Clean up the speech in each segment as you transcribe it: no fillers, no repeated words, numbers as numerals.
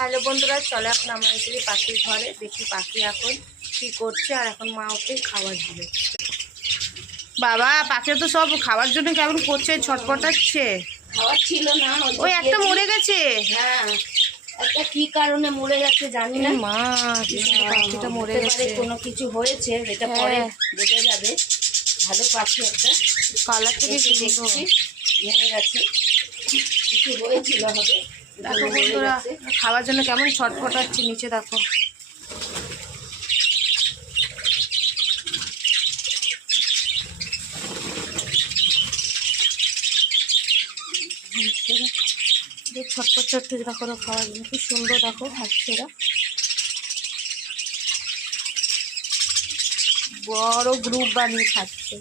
Hello বন্ধুরা, চলো এখন আমরা এসেছি পাখির ঘরে। দেখি পাখি এখন কি করছে। আর এখন মা ওকে খাবার দিবে। বাবা, পাখি তো সব খাবার জন্য কেমন করছে, ছটপটাচ্ছে। খাওয়ার ছিল না, ওই একটা মরে গেছে। হ্যাঁ, একটা কি কারণে মরে গেছে জানি না। মা, পাখিটা মরে গেছে। কোনো কিছু হয়েছে, এটা পরে বোঝা যাবে। ভালো পাখি একটা, কালার থেকে দেখছি মরে গেছে, কিছু হয়েছিল হবে। দেখো বন্ধুরা, খাওয়ার জন্য কেমন ছটপটাচ্ছে। নিচে দেখো, ছটপট ছটপট দেখো খাওয়ার জন্য কি সুন্দর। দেখো হাঁসছেরা বড় গ্রুপ বানিয়ে খাচ্ছে।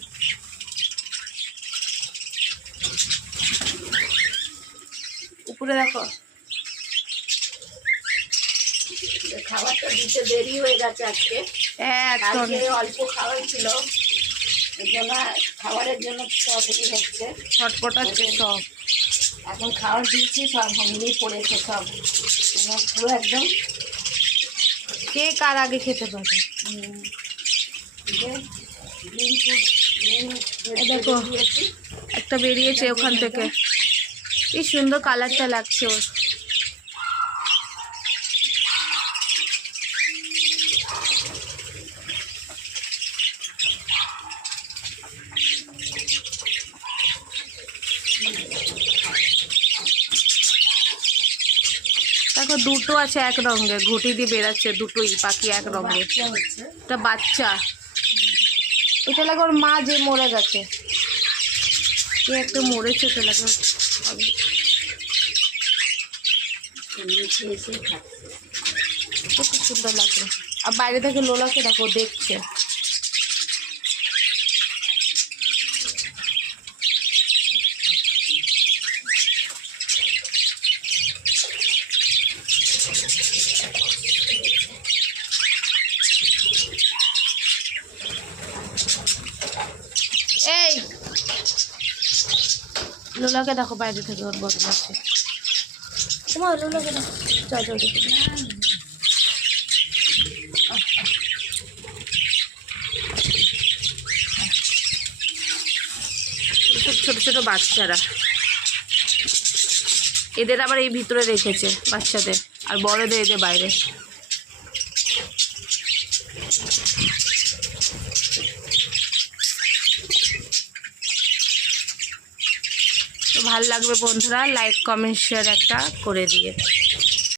উপরে দেখো, খাবারটা দিতে দেরি হয়ে গেছে আজকে। আজকে অল্প খাবার ছিল, এই জন্য খাবারের জন্য সব হচ্ছে, ছটপটাচ্ছে সব। এখন খাবার দিচ্ছি, সব ভেঙেই পড়েছে সব, পুরো একদম। কে কার আগে খেতে পারে। দেখো একটা বেরিয়েছে ওখান থেকে, কি সুন্দর কালারটা লাগছে ওর। দেখো দুটো আছে এক রঙের, ঘুটি দিয়ে বেরাচ্ছে দুটোই পাখি এক রঙের। এটা বাচ্চা, এটা লাগে ওর মা যে মরে গেছে। কে একটা মরেছে, এটা লাগে খুব সুন্দর লাগলো। আর বাইরে থেকে লোলাকে দেখো দেখছে। এই লোলাকে দেখো বাইরে থেকে ওর বড় আছে। তোমার লোলাকে দেখো, চল চল ছোট ছোট বাচ্চারা, এদের আবার এই ভিতরে রেখেছে বাচ্চাদের, আর বড়দের এদের বাইরে। তো ভালো লাগবে বন্ধুরা, লাইক কমেন্ট শেয়ার একটা করে দিয়ে।